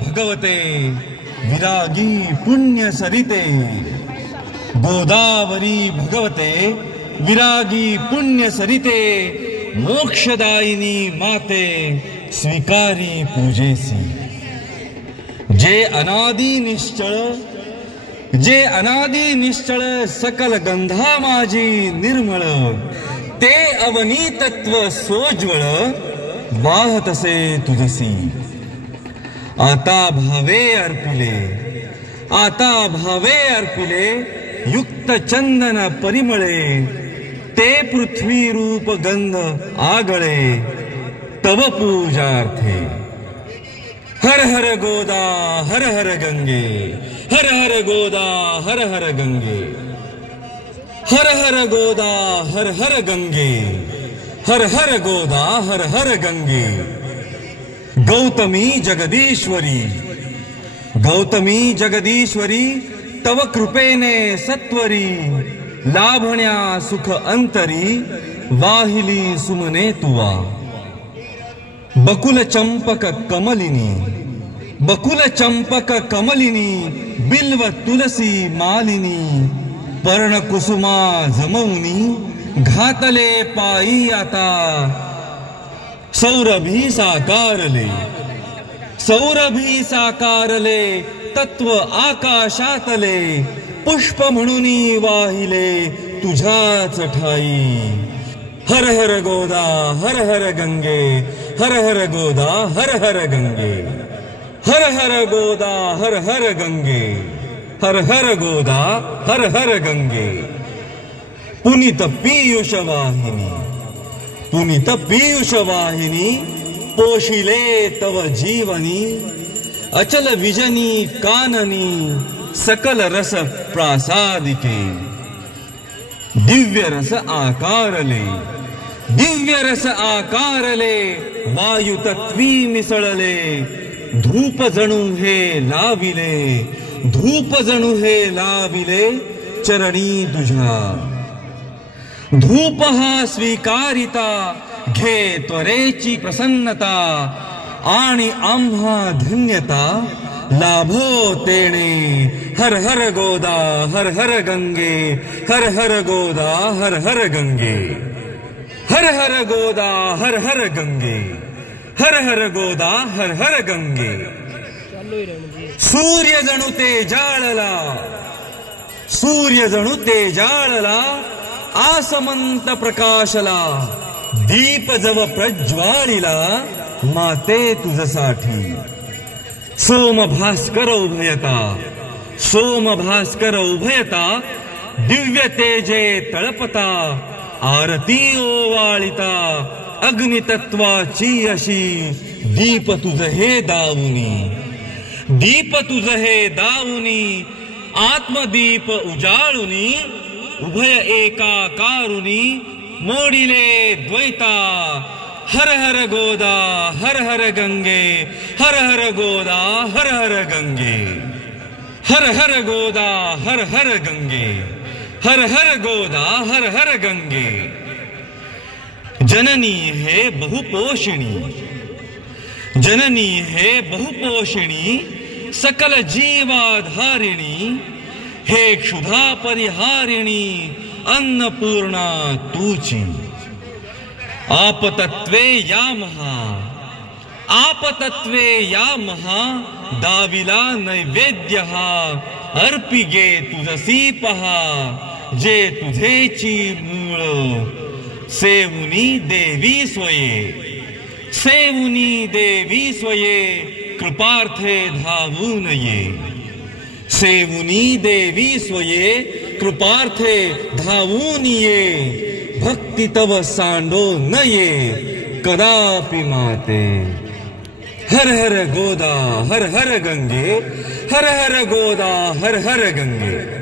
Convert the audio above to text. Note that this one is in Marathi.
भगवते विरागी पुण्य सरिते गोदावरी भगवते विरागी पुण्य सरिते मोक्षदायिनी माते स्वीकारी पूजेसी जे अनादि निश्चळ सकल गंधा माझी निर्मळ ते अवनी तत्व सोज्वळ वाहतसे तुझसी आता भावे अर्पिले युक्त चंदन परिमळे ते पृथ्वी रूप गंध आगळे तव पूजार्थे हर हर गोदा हर हर गंगे हर हर गोदा हर हर गंगे हर हर गोदा हर हर गंगे हर हर गोदा हर हर गंगे गौतमी जगदीश्वरी तव कृपेने सत्वरी लाभण्या सुख अंतरी वाहिली सुमने तुवा बकुल चंपक कमलिनी बिल्व तुलसी मालिनी पर्ण कुसुमा जमवनी घातले पायी आता सौरभी साकारले तत्व आकाशातले पुष्प म्हणून वाहिले तुझ्याच ठाई हर हर गोदा हर हर गंगे हर हर गोदा हर हर गंगे हर हर गोदा हर हर गंगे हर हर गोदा हर हर गंगे पुनीत पीयूष वाहिनी पोशिले तव जीवनी अचल विजनी काननी सकल रस प्रासादिके दिव्य रस आकारले वायु तत्वी मिसळले धूप जणू हे लाविले चरणी तुझ्या धूप हा स्वीकारिता घे त्वरेची प्रसन्नता आणि आम्हा धन्यता लाभो तेणे हर हर गोदा हर हर गंगे हर हर गोदा हर हर गंगे हर हर गोदा हर हर गंगे हर हर गोदा हर हर गंगे सूर्य जणू ते जाळला आसमंत प्रकाशला दीप जव प्रज्वालिला माते तुझसाठी सोम भास्कर उभयता दिव्य तेजे तळपता आरती ओवाळिता अग्नितत्वाची अशी दीप तुझ हे दावुनी आत्मदीप उजाळुनी उभय एकाकारुनी मोडिले द्वैता हर हर गोदा हर हर गंगे हर हर गोदा हर हर गंगे हर हर गोदा हर हर गंगे हर हर गोदा हर हर गंगे जननी है बहुपोषिणी सकल जीवाधारिणी हे क्षुधा परिहारिणी अन्नपूर्णा तूची आपतत्वे या महा दाविला नैवेद्य अर्पिगे तुझसी पहा जे तुझेची मूळ सेवुनी देवी स्वये कृपार्थे धावून ये सेवुनी देवी स्वये कृपार्थे धावून ये भक्ति तव सांडो न ये कदापि माते हर हर गोदा हर हर गंगे हर हर गोदा हर हर गंगे